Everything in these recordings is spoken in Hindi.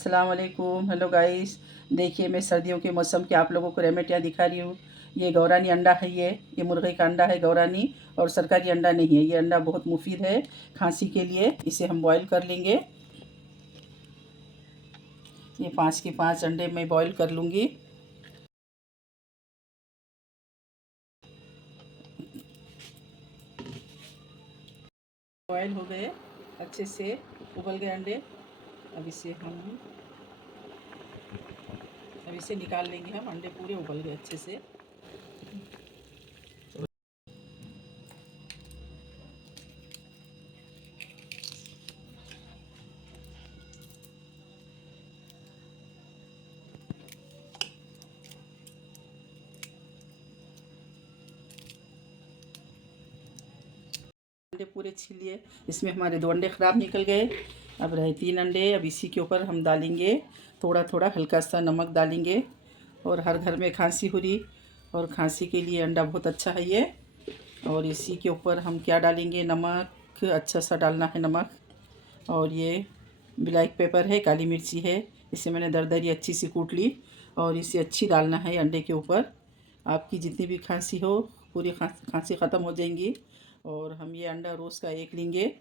अस्सलाम वालेकुम। हेलो गाइस, देखिए मैं सर्दियों के मौसम के आप लोगों को रेमेडियाँ दिखा रही हूँ। ये गौरानी अंडा है, ये मुर्गे का अंडा है गौरानी, और सरकारी अंडा नहीं है। ये अंडा बहुत मुफीद है खांसी के लिए। इसे हम बॉईल कर लेंगे। ये 5 के 5 अंडे मैं बॉईल कर लूँगी। बॉयल हो गए अच्छे से, उबल गए अंडे। अब इसे निकाल लेंगे हम। अंडे पूरे उबल गए अच्छे से। अंडे पूरे छील लिए। इसमें हमारे 2 अंडे ख़राब निकल गए। अब रहे 3 अंडे। अब इसी के ऊपर हम डालेंगे थोड़ा थोड़ा हल्का सा नमक डालेंगे। और हर घर में खांसी हो रही, और खांसी के लिए अंडा बहुत अच्छा है ये। और इसी के ऊपर हम क्या डालेंगे, नमक अच्छा सा डालना है नमक। और ये ब्लैक पेपर है, काली मिर्ची है। इसे मैंने दरदरी अच्छी सी कूट ली, और इसे अच्छी डालना है अंडे के ऊपर। आपकी जितनी भी खांसी हो, पूरी खांसी ख़त्म हो जाएंगी। और हम ये अंडा रोज़ का 1 लेंगे।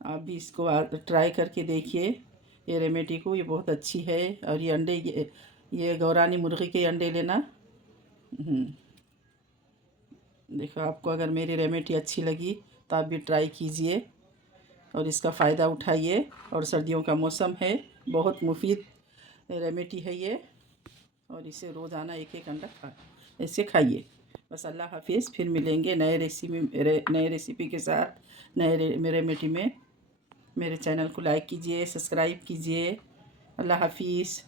आप भी इसको ट्राई करके देखिए। ये रेमेडी को, ये बहुत अच्छी है। और ये अंडे, ये गौरानी मुर्गी के अंडे लेना। देखो, आपको अगर मेरी रेमेडी अच्छी लगी तो आप भी ट्राई कीजिए और इसका फ़ायदा उठाइए। और सर्दियों का मौसम है, बहुत मुफीद रेमेडी है ये। और इसे रोज़ाना 1 अंडा ऐसे खाइए। बस अल्लाह हाफिज़। फिर मिलेंगे नए रेसिपी के साथ, रेमेडी में। मेरे चैनल को लाइक कीजिए, सब्सक्राइब कीजिए। अल्लाह हाफिज़।